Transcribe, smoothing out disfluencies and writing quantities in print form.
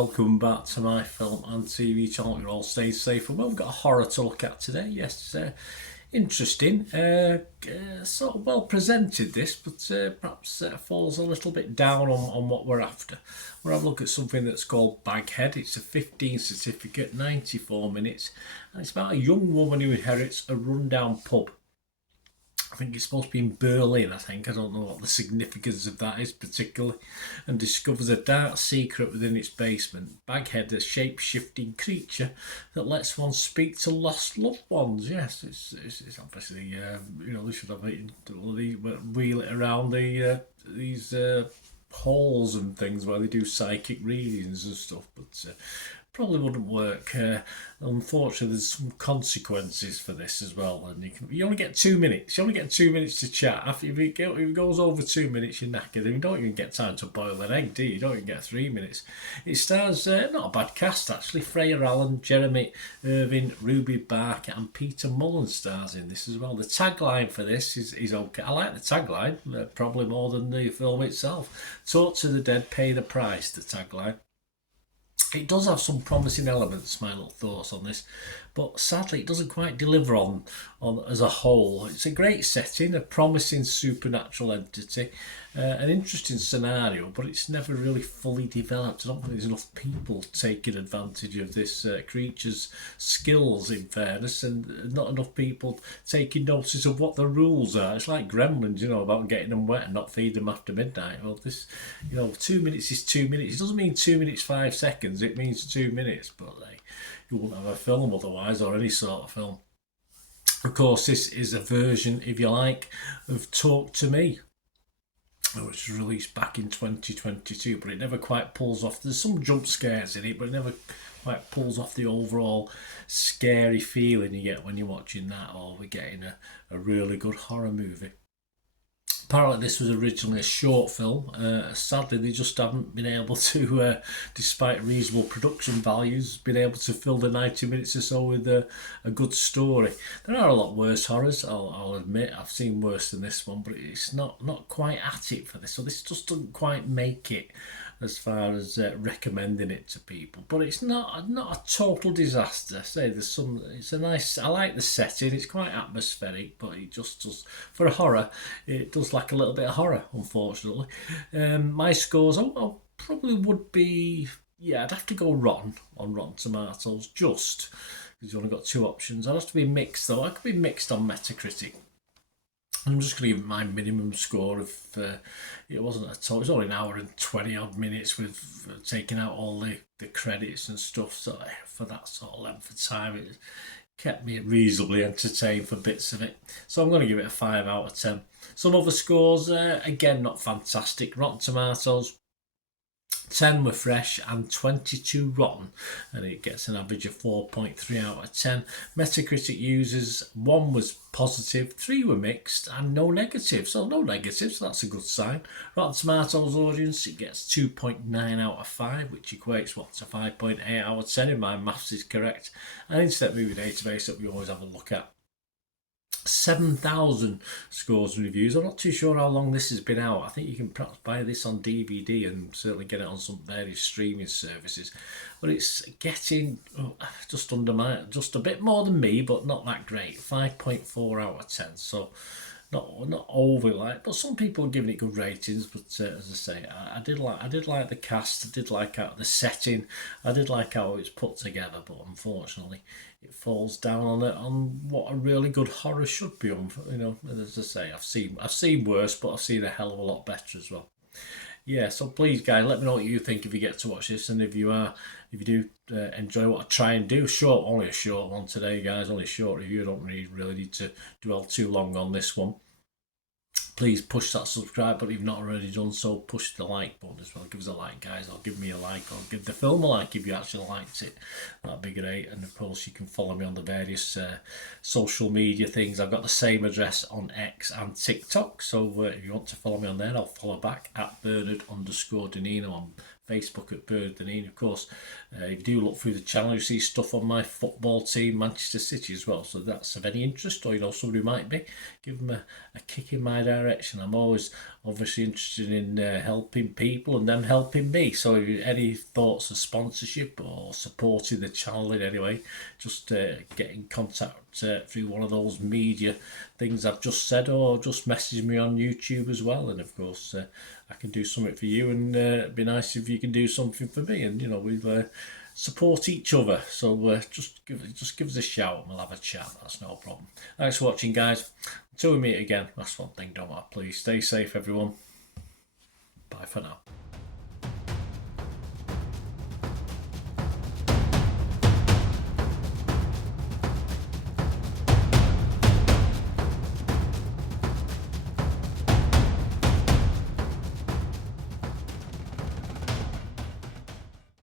welcome back to my film and TV channel. You're all staying safe and well. We've got a horror to look at today. Yes, interesting, sort of well presented this, but perhaps falls a little bit down on what we're after. We'll have a look at something that's called Baghead. It's a 15 certificate, 94 minutes, and it's about a young woman who inherits a rundown pub. I think it's supposed to be in Berlin, I don't know what the significance of that is particularly, and discovers a dark secret within its basement. Baghead, a shape-shifting creature that lets one speak to lost loved ones. Yes, it's obviously, they should have wheel it around these halls and things where they do psychic readings and stuff, but probably wouldn't work. Unfortunately, there's some consequences for this as well, and you only get 2 minutes. You only get 2 minutes to chat. If it goes over 2 minutes, you're knackered. And you don't even get time to boil an egg, do you? You don't even get 3 minutes. It stars not a bad cast actually. Freya Allen, Jeremy Irving, Ruby Barker, and Peter Mullen stars in this as well. The tagline for this is okay. I like the tagline probably more than the film itself. Talk to the dead, pay the price. The tagline. It does have some promising elements, my little thoughts on this, but sadly it doesn't quite deliver on as a whole. It's a great setting, a promising supernatural entity, an interesting scenario, but it's never really fully developed. I don't think there's enough people taking advantage of this creature's skills, in fairness, and not enough people taking notice of what the rules are. It's like Gremlins, about getting them wet and not feed them after midnight. Well, this, 2 minutes is 2 minutes. It doesn't mean 2 minutes 5 seconds. It means 2 minutes, but you wouldn't have a film otherwise, or any sort of film. Of course, this is a version, if you like, of Talk to Me, which was released back in 2022, but it never quite pulls off. There's some jump scares in it, but it never quite pulls off the overall scary feeling you get when you're watching that, or we're getting a really good horror movie. Apparently this was originally a short film. Sadly, they just haven't been able to, despite reasonable production values, been able to fill the 90 minutes or so with a good story. There are a lot worse horrors, I'll admit. I've seen worse than this one, but it's not quite at it for this. So this just doesn't quite make it as far as recommending it to people. But it's not a total disaster. It's a nice, I like the setting, it's quite atmospheric, but it just does, for a horror, it does lack a little bit of horror, unfortunately. My scores, I probably would be, I'd have to go rotten on Rotten Tomatoes, just because you've only got 2 options. I'd have to be mixed though. I could be mixed on Metacritic. I'm just going to give it my minimum score of, it wasn't at all, it was only an hour and 20 odd minutes with taking out all the credits and stuff, so for that sort of length of time it kept me reasonably entertained for bits of it. So I'm going to give it a 5 out of 10. Some other scores, again, not fantastic. Rotten Tomatoes, 10 were fresh and 22 rotten, and it gets an average of 4.3 out of 10. Metacritic users, 1 was positive, 3 were mixed, and no negative. So no negatives, so that's a good sign. Rotten Tomatoes audience, it gets 2.9 out of 5, which equates to 5.8 out of 10 if my maths is correct. And Internet Movie Database that we always have a look at, 7,000 scores and reviews. I'm not too sure how long this has been out. I think you can perhaps buy this on DVD and certainly get it on some various streaming services. But it's getting just a bit more than me, but not that great. 5.4 out of 10. So not overly, but some people are giving it good ratings. But as I say, I did like the cast. I did like the setting. I did like how it's put together. But unfortunately, it falls down on what a really good horror should be on. As I say, I've seen worse, but I've seen a hell of a lot better as well. So please, guys, let me know what you think if you get to watch this, and if you do enjoy what I try and do. Only a short one today, guys. Only a short review. I don't really need to dwell too long on this one. Please push that subscribe button if you've not already done so. Push the like button as well. Give us a like, guys, or give me a like, or give the film a like if you actually liked it. That'd be great. And of course, you can follow me on the various social media things. I've got the same address on X and TikTok. So if you want to follow me on there, I'll follow back at Bernard_Danino on Facebook at Bird Danino. Of course, if you do look through the channel, you see stuff on my football team, Manchester City, as well. So that's of any interest, or somebody might be, give them a kick in my direction. I'm always obviously interested in helping people and them helping me. So if you any thoughts of sponsorship or supporting the channel in any way, just get in contact through one of those media things I've just said, or just message me on YouTube as well. And of course, I can do something for you, and it'd be nice if you can do something for me. And we've support each other. So just give us a shout and we'll have a chat. That's no problem. Thanks for watching, guys. Until we meet again, that's one thing, don't I? Please stay safe, everyone. Bye for now.